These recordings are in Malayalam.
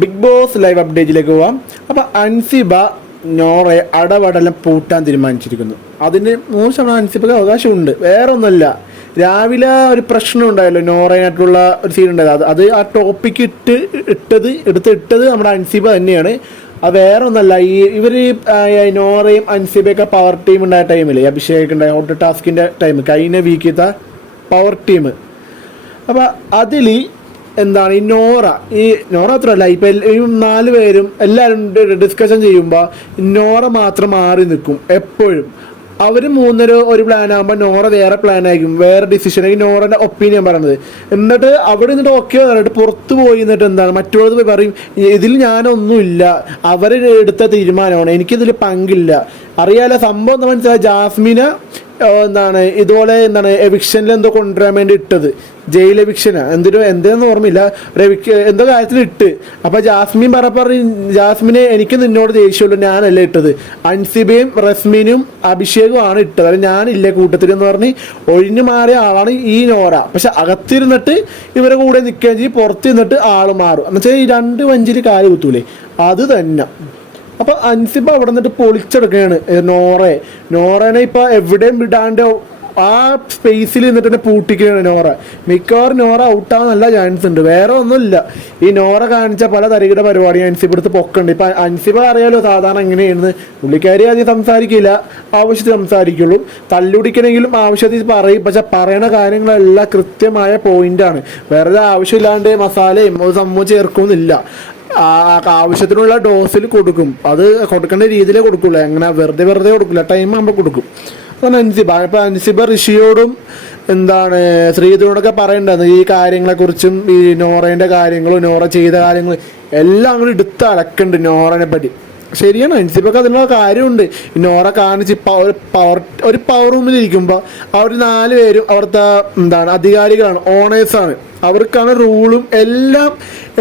ബിഗ് ബോസ് ലൈവ് അപ്ഡേറ്റിലേക്ക് പോവാം. അപ്പോൾ അൻസിബ നോറയെ അടവടലം പൂട്ടാൻ തീരുമാനിച്ചിരിക്കുന്നു. അതിന് 100% അൻസിബയ്ക്ക് അവകാശമുണ്ട്. വേറെ ഒന്നുമല്ല, രാവിലെ ഒരു പ്രശ്നം ഉണ്ടായല്ലോ, നോറയായിട്ടുള്ള ഒരു സീൻ ഉണ്ടായത്. അത് ആ ടോപ്പിക്ക് എടുത്തിട്ടത് നമ്മുടെ അൻസിബ തന്നെയാണ്. അത് വേറെ ഒന്നല്ല, ഇവർ നോറയും അൻസിബയൊക്കെ പവർ ടീം ഉണ്ടായ ടൈമിൽ, അഭിഷേക് ഉണ്ടായ ഹോട്ട് ടാസ്കിൻ്റെ ടൈം, കഴിഞ്ഞ വീക്കിലത്തെ പവർ ടീം. അപ്പോൾ അതിൽ എന്താണ് ഈ നോറ മാത്രമല്ല, ഇപ്പം ഈ 4 പേരും എല്ലാവരും ഡിസ്കഷൻ ചെയ്യുമ്പോൾ നോറ മാത്രം മാറി നിൽക്കും എപ്പോഴും. അവർ 3 ഒരു പ്ലാൻ ആകുമ്പോൾ നോറ വേറെ പ്ലാൻ ആയിരിക്കും, വേറെ ഡിസിഷൻ ആയിരിക്കും നോറൻ്റെ ഒപ്പീനിയൻ പറയുന്നത്. എന്നിട്ട് അവിടെ നിന്നിട്ട് ഓക്കെ പറഞ്ഞിട്ട് പുറത്ത് പോയി നിന്നിട്ട് എന്താണ് മറ്റുള്ളത് പോയി പറയും, ഇതിൽ ഞാനൊന്നുമില്ല, അവർ എടുത്ത തീരുമാനമാണ്, എനിക്കിതിൽ പങ്കില്ല. അറിയാലോ സംഭവം എന്താ മനസ്സിലായി, ജാസ്മിനെ ഇതുപോലെ എവിക്ഷനിൽ എന്തോ കൊണ്ടുവരാൻ വേണ്ടി ഇട്ടത്, ജയിൽ എവിക്ഷനാ എന്തെന്ന് ഓർമ്മയില്ല, എന്തോ കാര്യത്തിൽ ഇട്ട്. അപ്പോൾ ജാസ്മിൻ ജാസ്മിനെ എനിക്ക് നിന്നോട് ദേഷ്യമുള്ളൂ, ഞാനല്ല ഇട്ടത്, അൻസിബയും റസ്മിനും അഭിഷേകും ആണ് ഇട്ടത്, അല്ല ഞാനില്ല കൂട്ടത്തിൽ എന്ന് പറഞ്ഞ് ഒഴിഞ്ഞു മാറിയ ആളാണ് ഈ നോറ. പക്ഷെ അകത്തിരുന്നിട്ട് ഇവരെ കൂടെ നിൽക്കുകയും ചെയ്യും, പുറത്ത് നിന്നിട്ട് ആൾ മാറും. എന്നുവെച്ചാൽ ഈ 2 വഞ്ചിയിൽ കാല് കുത്തൂലേ, അത് തന്നെ. അപ്പോൾ അൻസിബ അവിടെ നിന്നിട്ട് പൊളിച്ചെടുക്കുകയാണ് നോറേനെ ഇപ്പോൾ എവിടെയും വിടാണ്ട് ആ സ്പേസിൽ നിന്നിട്ട് തന്നെ പൂട്ടിക്കുകയാണ് നോറ. മിക്കവാറും നോറ ഔട്ടാവാൻ നല്ല ചാൻസ് ഉണ്ട്. വേറെ ഒന്നുമില്ല, ഈ നോറ കാണിച്ച പല തരികിട പരിപാടി അൻസിബ എടുത്ത് പൊക്കുണ്ട്. ഇപ്പം അൻസിബ അറിയാലോ സാധാരണ എങ്ങനെയാണ്, പുള്ളിക്കാരി ആദ്യം സംസാരിക്കില്ല, ആവശ്യത്തിൽ സംസാരിക്കുള്ളൂ. തല്ലുടിക്കണമെങ്കിലും ആവശ്യത്തിൽ പറയും, പക്ഷെ പറയണ കാര്യങ്ങളെല്ലാം കൃത്യമായ പോയിന്റാണ്. വെറുതെ ആവശ്യമില്ലാണ്ട് മസാലയും സംഭവം ചേർക്കുന്നില്ല. ആവശ്യത്തിനുള്ള ഡോസിൽ കൊടുക്കും, അത് കൊടുക്കേണ്ട രീതിയിലേ കൊടുക്കുള്ളൂ, അങ്ങനെ വെറുതെ കൊടുക്കില്ല, ടൈം ആകുമ്പോൾ കൊടുക്കും. അതാണ് അൻസിബ. ഇപ്പം അൻസിബ ഋഷിയോടും ശ്രീധുനോടൊക്കെ പറയണ്ടായിരുന്നു ഈ കാര്യങ്ങളെക്കുറിച്ചും, ഈ നോറേൻ്റെ കാര്യങ്ങളും നോറ ചെയ്ത കാര്യങ്ങളും എല്ലാം അങ്ങനെ എടുത്ത് അലക്കുന്നുണ്ട് നോറനെ പറ്റി. ശരിയാണ്, അൻസിബക്ക് അതിനുള്ള കാര്യമുണ്ട്. നോറ കാണിച്ച് ഒരു പവർ റൂമിലിരിക്കുമ്പോൾ അവർ 4 പേരും അവിടുത്തെ അധികാരികളാണ്, ഓണേഴ്സാണ്, അവർക്കാണ് റൂളും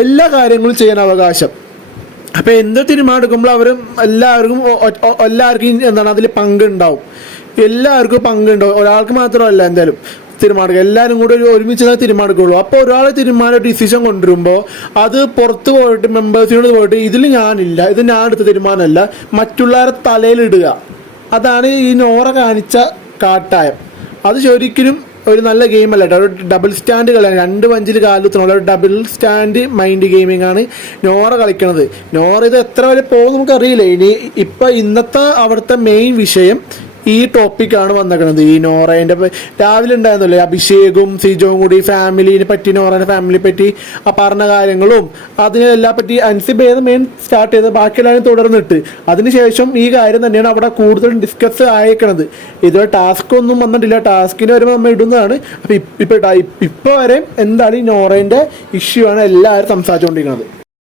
എല്ലാ കാര്യങ്ങളും ചെയ്യാൻ അവകാശം. അപ്പം എന്ത് തീരുമാനം എടുക്കുമ്പോൾ എല്ലാവർക്കും അതിൽ പങ്കുണ്ടാവും, എല്ലാവർക്കും പങ്കുണ്ടാവും, ഒരാൾക്ക് മാത്രമല്ല എന്തായാലും തീരുമാനിക്കുക, എല്ലാവരും കൂടെ ഒരുമിച്ച് തീരുമാനിക്കുള്ളൂ. അപ്പോൾ ഒരാൾ ഡിസിഷൻ കൊണ്ടുവരുമ്പോൾ അത് പുറത്ത് പോയിട്ട് മെമ്പേഴ്സിനോട് പോയിട്ട് ഇതിൽ ഞാനില്ല, ഇത് ഞാൻ എടുത്ത തീരുമാനമല്ല, മറ്റുള്ളവരെ തലയിലിടുക. അതാണ് ഈ നോറ കാണിച്ച കാട്ടായം. അത് ശരിക്കും ഒരു നല്ല ഗെയിമല്ല കേട്ടോ, ഒരു ഡബിൾ സ്റ്റാൻഡ് കളിയാണ്, 2 വഞ്ചിൽ കാലത്തുന്നുള്ള ഒരു ഡബിൾ സ്റ്റാൻഡ് മൈൻഡ് ഗെയിമിംഗ് ആണ് നോറ കളിക്കണത്. നോറ ഇത് എത്ര വരെ പോകും നമുക്കറിയില്ല. ഇന്നത്തെ അവിടുത്തെ മെയിൻ വിഷയം ഈ ടോപ്പിക്കാണ് വന്നേക്കുന്നത്. ഈ നോറേൻ്റെ രാവിലെ ഉണ്ടായിരുന്നല്ലേ അഭിഷേകും സിജോവും കൂടി ഫാമിലിനെ പറ്റി, നോറേൻ്റെ ഫാമിലിയെ പറ്റി പറഞ്ഞ കാര്യങ്ങളും അതിനെല്ലാം പറ്റി അൻസിബേന്ന് മെയിൻ സ്റ്റാർട്ട് ചെയ്ത് ബാക്കിയെല്ലാവരും തുടർന്നിട്ട് അതിനുശേഷം ഈ കാര്യം തന്നെയാണ് അവിടെ കൂടുതൽ ഡിസ്കസ് ആയേക്കണത്. ഇതുവരെ ടാസ്ക് ഒന്നും വന്നിട്ടില്ല, ടാസ്കിന് വരുമ്പോൾ നമ്മൾ ഇടുന്നതാണ്. അപ്പോൾ ഇപ്പോൾ വരെ എന്താണ് ഈ നോറേൻ്റെ ഇഷ്യൂ ആണ് എല്ലാവരും സംസാരിച്ചുകൊണ്ടിരിക്കുന്നത്.